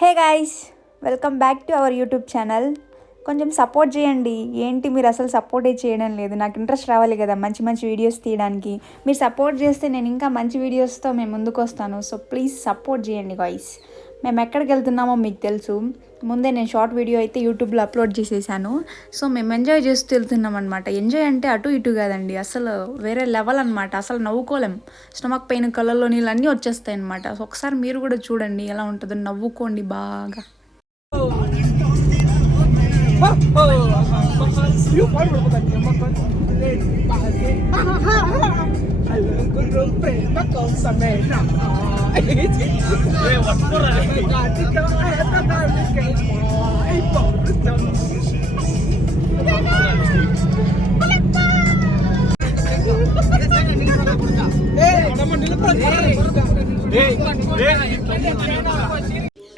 Hey guys, welcome back to our YouTube channel. కొంచెం support చేయండి. ఏంటి మీరు అసలు సపోర్టే చేయడం లేదు? నాకు ఇంట్రెస్ట్ రావాలి కదా మంచి మంచి వీడియోస్ తీయడానికి. మీరు సపోర్ట్ చేస్తే నేను ఇంకా మంచి వీడియోస్తో మేము ముందుకు వస్తాను. సో ప్లీజ్ సపోర్ట్ చేయండి గాయ్స్. మేము ఎక్కడికి వెళ్తున్నామో మీకు తెలుసు. ముందే నేను షార్ట్ వీడియో అయితే యూట్యూబ్లో అప్లోడ్ చేసేసాను. సో మేము ఎంజాయ్ చేస్తూ వెళ్తున్నాం అనమాట. ఎంజాయ్ అంటే అటు ఇటు కాదండి, అసలు వేరే లెవెల్ అనమాట. అసలు నవ్వుకోలేం. స్టమక్ పెయిన్, కళ్ళల్లో నీళ్ళు అన్నీ వచ్చేస్తాయి అనమాట. సో ఒకసారి మీరు కూడా చూడండి ఎలా ఉంటుందో, నవ్వుకోండి బాగా.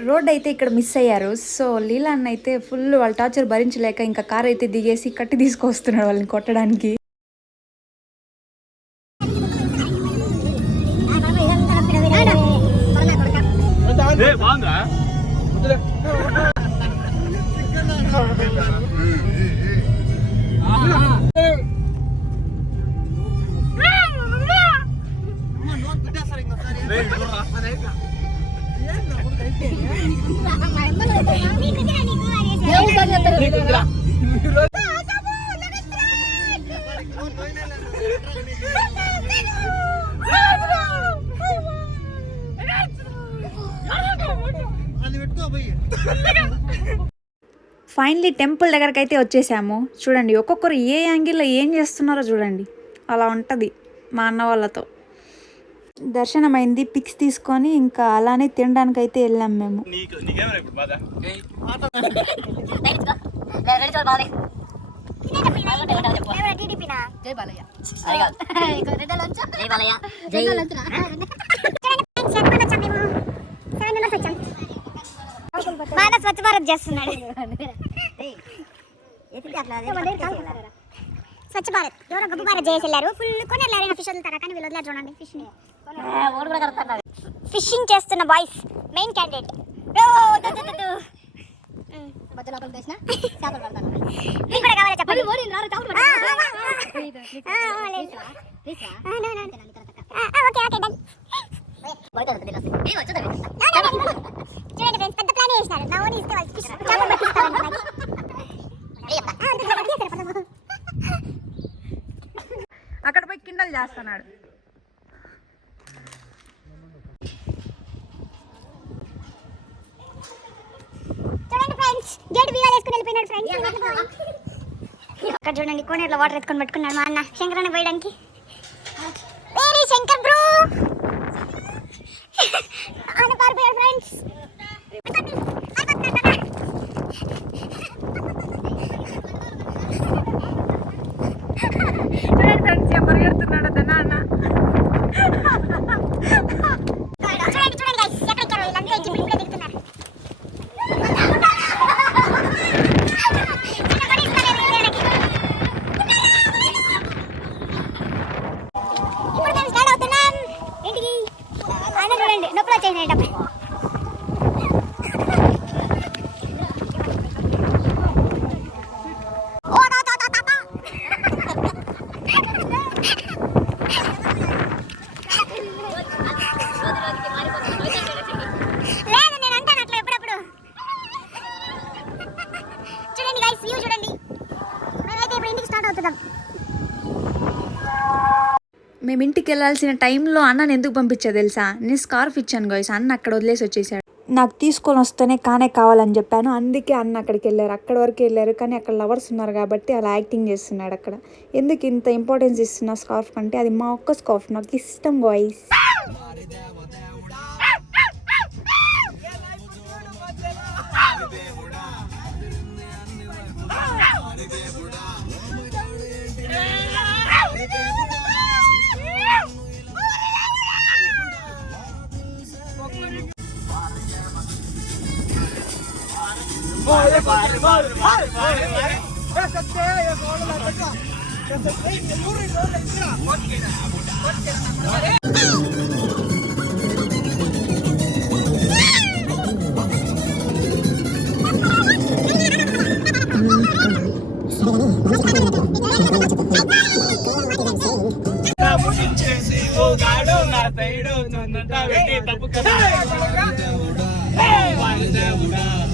రోడ్ అయితే ఇక్కడ మిస్ అయ్యారు. సో లీలా అన్న అయితే ఫుల్ వాళ్ళ టార్చర్ భరించలేక ఇంకా కార్ అయితే దిగేసి కట్టి తీసుకొస్తున్నాడు వాళ్ళని కొట్టడానికి. ఫైనలీ టెంపుల్ దగ్గరకు అయితే వచ్చేసాము. చూడండి ఒక్కొక్కరు ఏ యాంగిల్లో ఏం చేస్తున్నారో చూడండి. అలా ఉంటుంది మా అన్న వాళ్ళతో. దర్శనం అయింది, పిక్స్ తీసుకొని ఇంకా అలానే తినడానికి అయితే వెళ్ళాం మేము. స్వచ్ఛ భారత్ చేస్తున్నాడు. స్వచ్ఛ భారత్ ఎవరో గొప్ప భారత్ చేసి వెళ్ళారు. ఫుల్ కొనేళ్ళారు ఫిష్ వదులుతారా, కానీ వీళ్ళు వదిలేరు చూడండి. ఫిషింగ్ చేస్తున్న బాయ్స్ మెయిన్ క్యాండిడేట్. చూడండి ఫ్రెండ్స్, పెద్ద ప్లాన్ చేసినారు. నా ఓన్ ఇస్తే వాళ్ళు ఫిష్ చేపలు పట్టిస్తారు. అక్కడ పోయి కిండలు చేస్తున్నాడు. చూడండి ఫ్రెండ్స్, గేట్ బియ్యాలు వేసుకుని వెళ్ళిపోయినాడు ఫ్రెండ్స్. అక్కడ చూడండి కోనేరులో వాటర్ ఎత్తుకొని పెట్టుకున్నాడు మా అన్న శంకరన్న పోయడానికి. వేరే శంకర్ బ్రో అన్న పారిపోయాడు ఫ్రెండ్స్. చూడండి ఫ్రెండ్స్, ఎవరు పెడుతున్నాడు అన్న అన్న. నొప్పులు వచ్చేసినాయి. మేము ఇంటికి వెళ్ళాల్సిన టైంలో అన్నని ఎందుకు పంపించా తెలుసా? నేను స్కార్ఫ్ ఇచ్చాను గాయ్స్, అన్న అక్కడ వదిలేసి వచ్చేసాడు. నాకు తీసుకొని వస్తేనే కానే కావాలని చెప్పాను, అందుకే అన్న అక్కడికి వెళ్ళారు. అక్కడ వరకు వెళ్ళారు, కానీ అక్కడ లవర్స్ ఉన్నారు కాబట్టి అలా యాక్టింగ్ చేస్తున్నాడు. అక్కడ ఎందుకు ఇంత ఇంపార్టెన్స్ ఇస్తున్నా స్కార్ఫ్ కంటే? అది మా ఒక్క స్కార్ఫ్, నాకు ఇష్టం గాయ్స్. बच्चों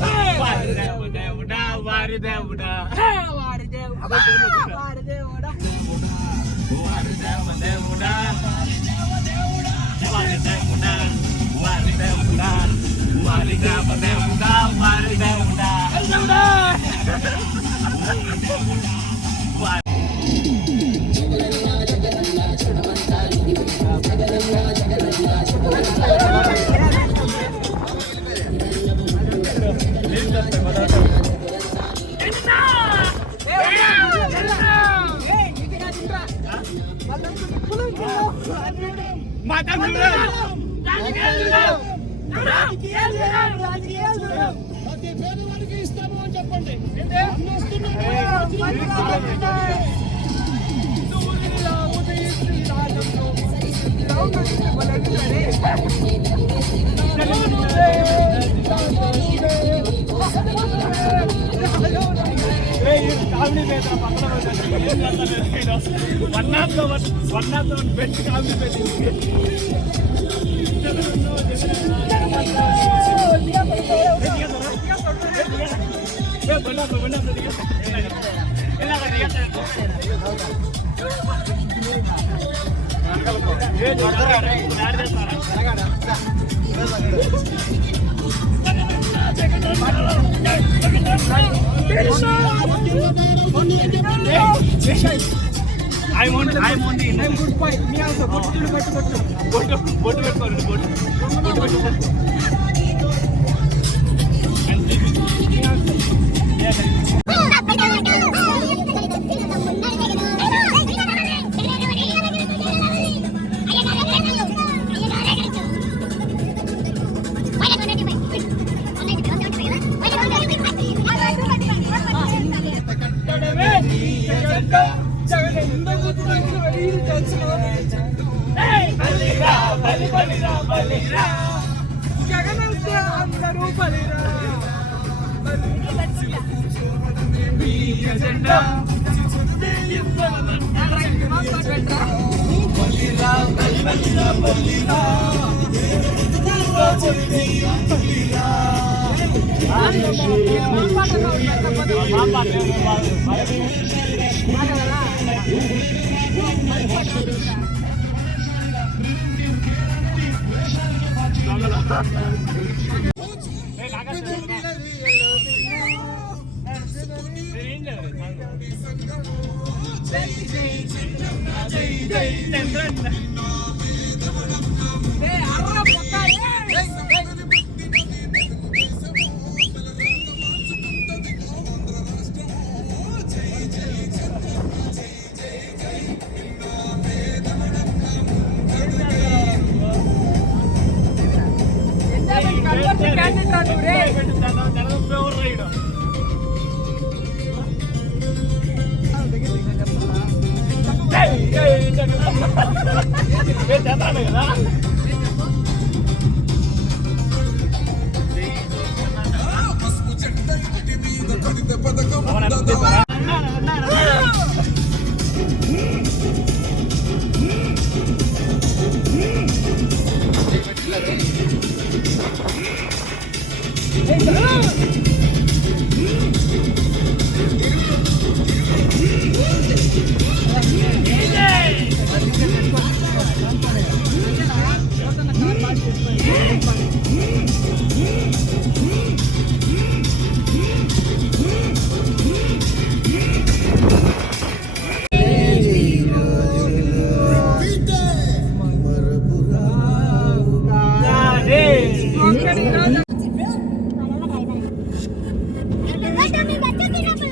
की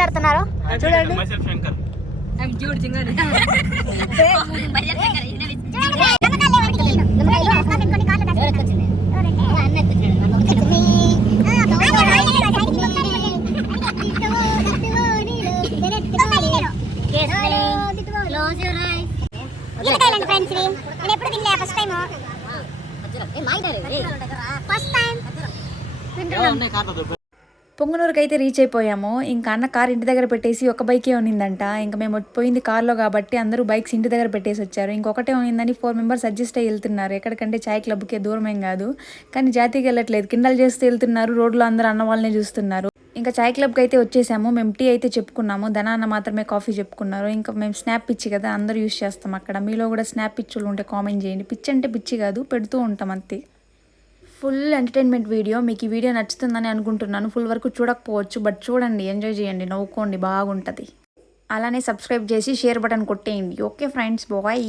మాట్లాడుతున్నారు చూడండి. ఫ్రెండ్స్ నేను ఎప్పుడు తినలే ఫస్ట్ టైం పొంగనూరుకి అయితే రీచ్ అయిపోయాము. ఇంకా అన్న కార్ ఇంటి దగ్గర పెట్టేసి ఒక బైకే ఉన్నిందంట. ఇంకా మేము పోయింది కార్లో కాబట్టి అందరూ బైక్స్ ఇంటి దగ్గర పెట్టేసి వచ్చారు. ఇంకొకటే ఉన్నిందని 4 మెంబర్స్ అడ్జస్ట్ అయ్యి వెళ్తున్నారు. ఎక్కడికంటే చాయ్ క్లబ్కే, దూరమేం కాదు. కానీ జాతీకి వెళ్ళట్లేదు, కిండల్ చేస్తూ వెళ్తున్నారు. రోడ్లో అందరూ అన్న వాళ్ళనే చూస్తున్నారు. ఇంకా చాయ్ క్లబ్కి అయితే వచ్చేసాము. మేము టీ అయితే చెప్పుకున్నాము, ధనాన్న మాత్రమే కాఫీ చెప్పుకున్నారు. ఇంకా మేము స్నాప్ పిచ్చి కదా, అందరూ యూస్ చేస్తాం అక్కడ. మీలో కూడా స్నాప్ పిచ్చులు ఉంటే కామెంట్ చేయండి. పిచ్చి అంటే పిచ్చి కాదు, పెడుతూ ఉంటాం అంతే. Full entertainment video. మీకు ఈ వీడియో నచ్చుతుందని అనుకుంటున్నాను. ఫుల్ వరకు చూడకపోవచ్చు, బట్ చూడండి, ఎంజాయ్ చేయండి, నవ్వుకోండి, బాగుంటుంది. అలానే సబ్స్క్రైబ్ చేసి షేర్ బటన్ కొట్టేయండి. Okay friends, bye.